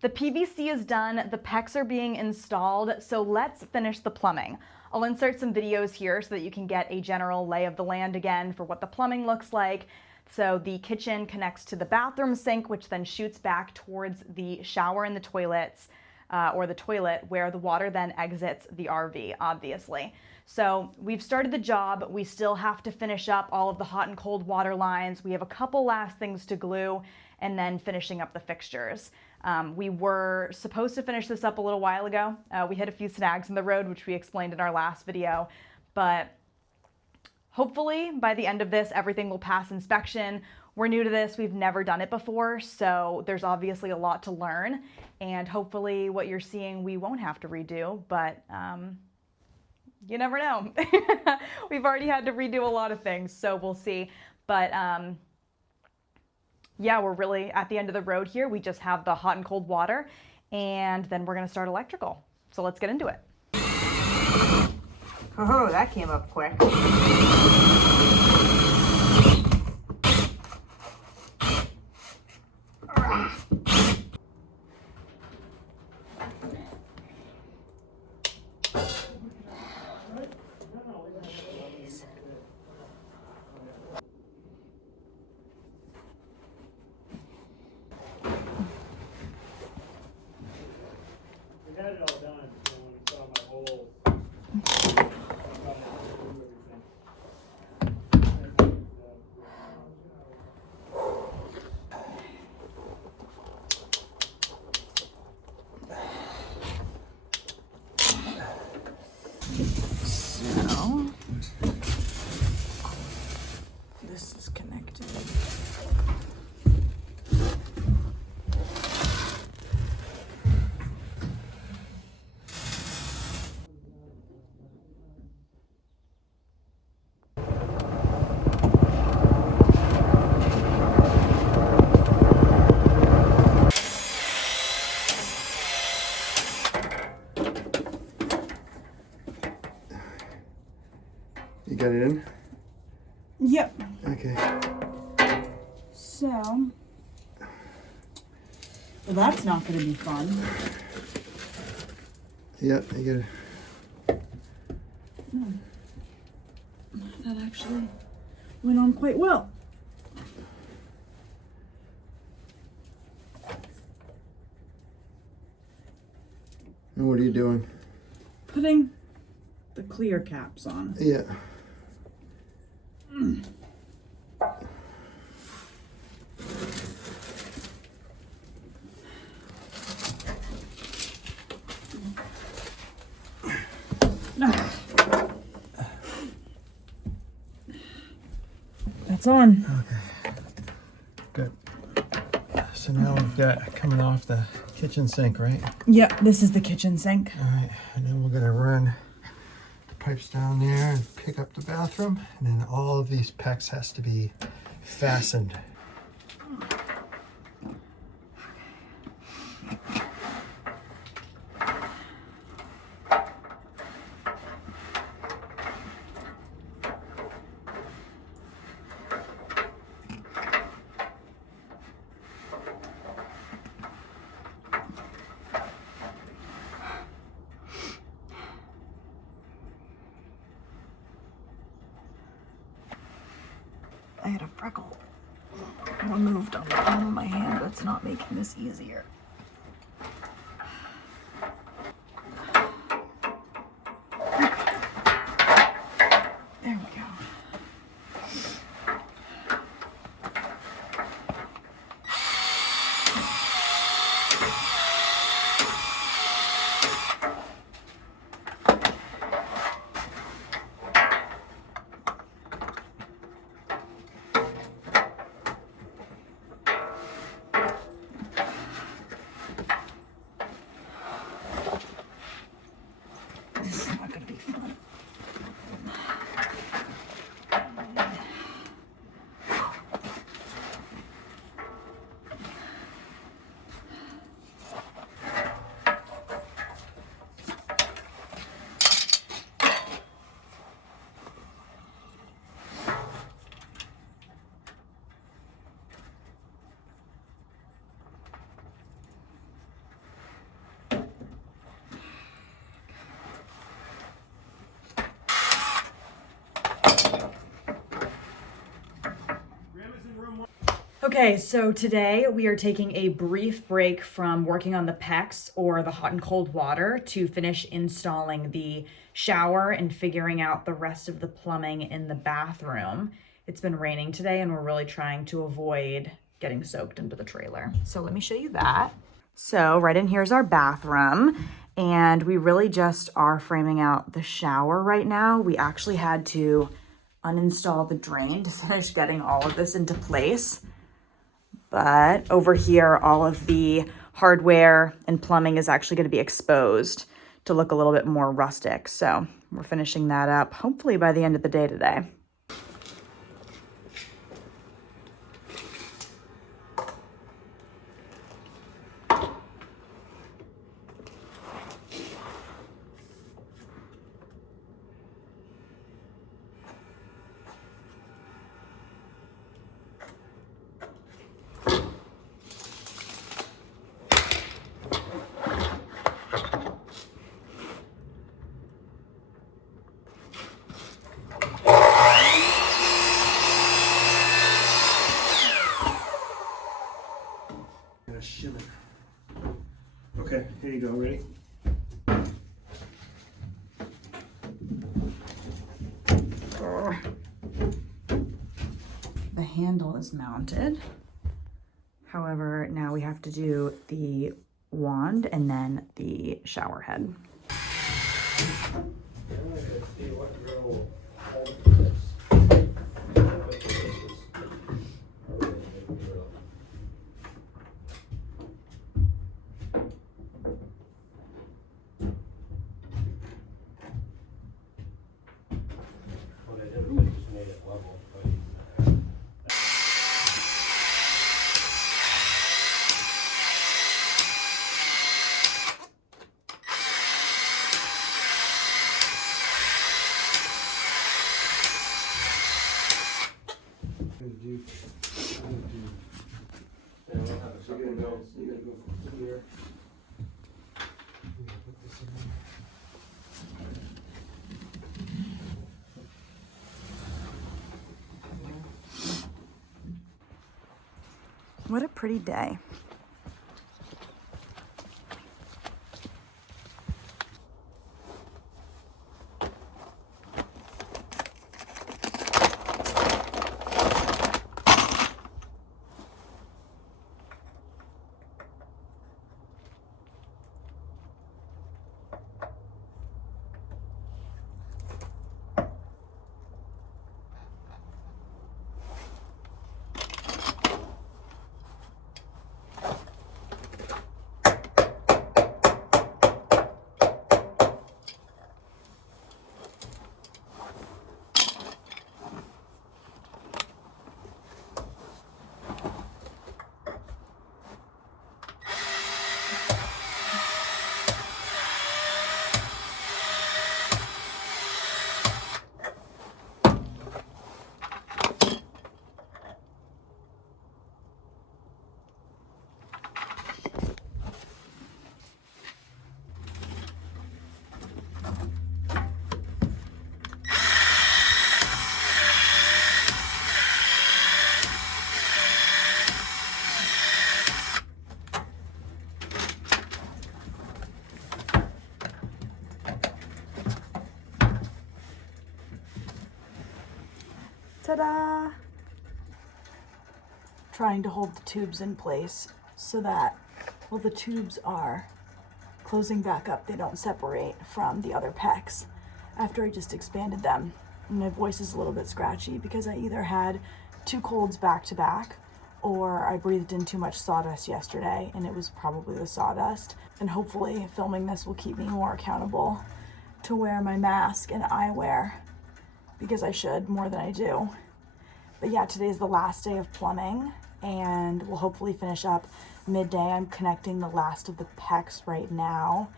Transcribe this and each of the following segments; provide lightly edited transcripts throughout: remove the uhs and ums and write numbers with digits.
The PVC is done, the PEX are being installed, so let's finish the plumbing. I'll insert some videos here so that you can get a general lay of the land again for what the plumbing looks like. So the kitchen connects to the bathroom sink, which then shoots back towards the shower and the toilets, or the toilet, where the water then exits the RV, obviously. So we've started the job. We still have to finish up all of the hot and cold water lines. We have a couple last things to glue, and then finishing up the fixtures. We were supposed to finish this up a little while ago. We hit a few snags in the road, which we explained in our last video, but hopefully by the end of this, everything will pass inspection. We're new to this, we've never done it before, so there's obviously a lot to learn, and hopefully what you're seeing we won't have to redo, but you never know. We've already had to redo a lot of things, so we'll see. But yeah, we're really at the end of the road here. We just have the hot and cold water, and then we're gonna start electrical. So let's get into it. Oh, that came up quick. Had it all done, so when we saw my whole So this is connected. You got it in? Yep. Okay. So, well, that's not going to be fun. Yeah, you got it. That actually went on quite well. And what are you doing? Putting the clear caps on. Yeah. That's on. Okay. Good. So now we've got coming off the kitchen sink, right? Yep, this is the kitchen sink. All right, and then we're gonna run the pipes down there and pick up the bathroom, and then all of these PEX has to be fastened. I had a freckle removed on the palm of my hand. That's not making this easier. There we go. This is not going to be fun. Okay, so today we are taking a brief break from working on the PEX or the hot and cold water to finish installing the shower and figuring out the rest of the plumbing in the bathroom. It's been raining today and we're really trying to avoid getting soaked into the trailer. So let me show you that. So right in here is our bathroom, and we really just are framing out the shower right now. We actually had to uninstall the drain to finish getting all of this into place. But over here, all of the hardware and plumbing is actually going to be exposed to look a little bit more rustic. So we're finishing that up, hopefully by the end of the day today. Gonna shim it. Okay, here you go, ready? The handle is mounted. However, now we have to do the wand and then the shower head. What a pretty day. Ta-da! Trying to hold the tubes in place so that while the tubes are closing back up, they don't separate from the other pecs after I just expanded them. And my voice is a little bit scratchy because I either had 2 colds back to back or I breathed in too much sawdust yesterday, and it was probably the sawdust. And hopefully filming this will keep me more accountable to wear my mask and eyewear, because I should more than I do. But yeah, today's the last day of plumbing and we'll hopefully finish up midday. I'm connecting the last of the PEX right now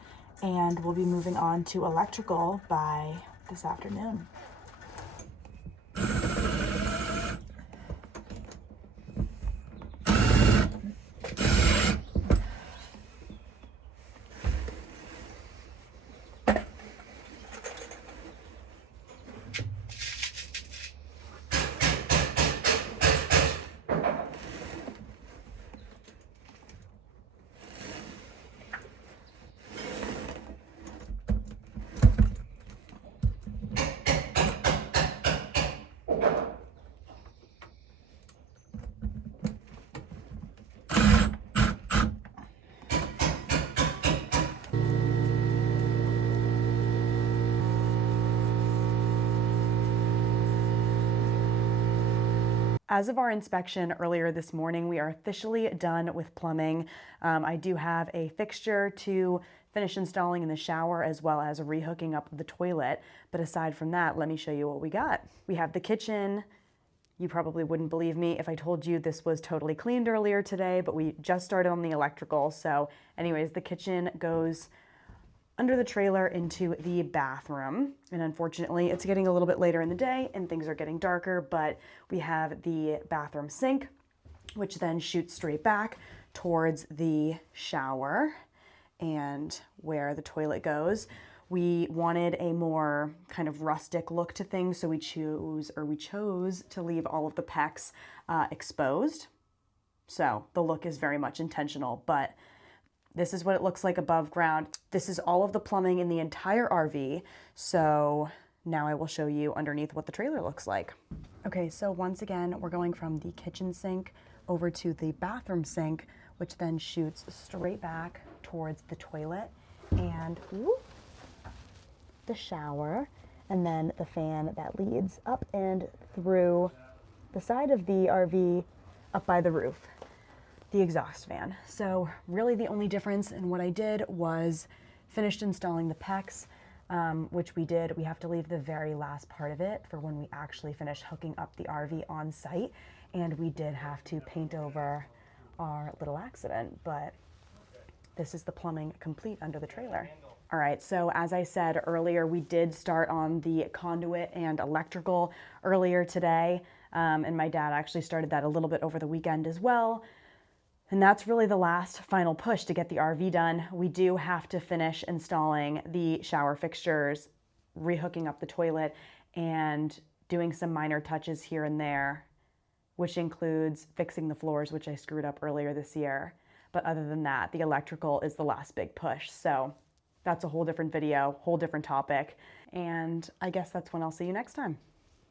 and we'll be moving on to electrical by this afternoon. As of our inspection earlier this morning, we are officially done with plumbing. I do have a fixture to finish installing in the shower as well as rehooking up the toilet. But aside from that, let me show you what we got. We have the kitchen. You probably wouldn't believe me if I told you this was totally cleaned earlier today, but we just started on the electrical. So anyways, the kitchen goes under the trailer into the bathroom. And unfortunately, it's getting a little bit later in the day and things are getting darker, but we have the bathroom sink, which then shoots straight back towards the shower and where the toilet goes. We wanted a more kind of rustic look to things, so we chose to leave all of the PEX exposed. So the look is very much intentional, but this is what it looks like above ground. This is all of the plumbing in the entire RV. So now I will show you underneath what the trailer looks like. Okay, so once again, we're going from the kitchen sink over to the bathroom sink, which then shoots straight back towards the toilet and the shower, and then the fan that leads up and through the side of the RV up by the roof, the exhaust fan. So really the only difference in what I did was finished installing the PEX, which we did. We have to leave the very last part of it for when we actually finish hooking up the RV on site. And we did have to paint over our little accident, but this is the plumbing complete under the trailer. All right, so as I said earlier, we did start on the conduit and electrical earlier today, and my dad actually started that a little bit over the weekend as well. And that's really the last final push to get the RV done. We do have to finish installing the shower fixtures, rehooking up the toilet, and doing some minor touches here and there, which includes fixing the floors, which I screwed up earlier this year. But other than that, the electrical is the last big push. So that's a whole different video, whole different topic. And I guess that's when I'll see you next time.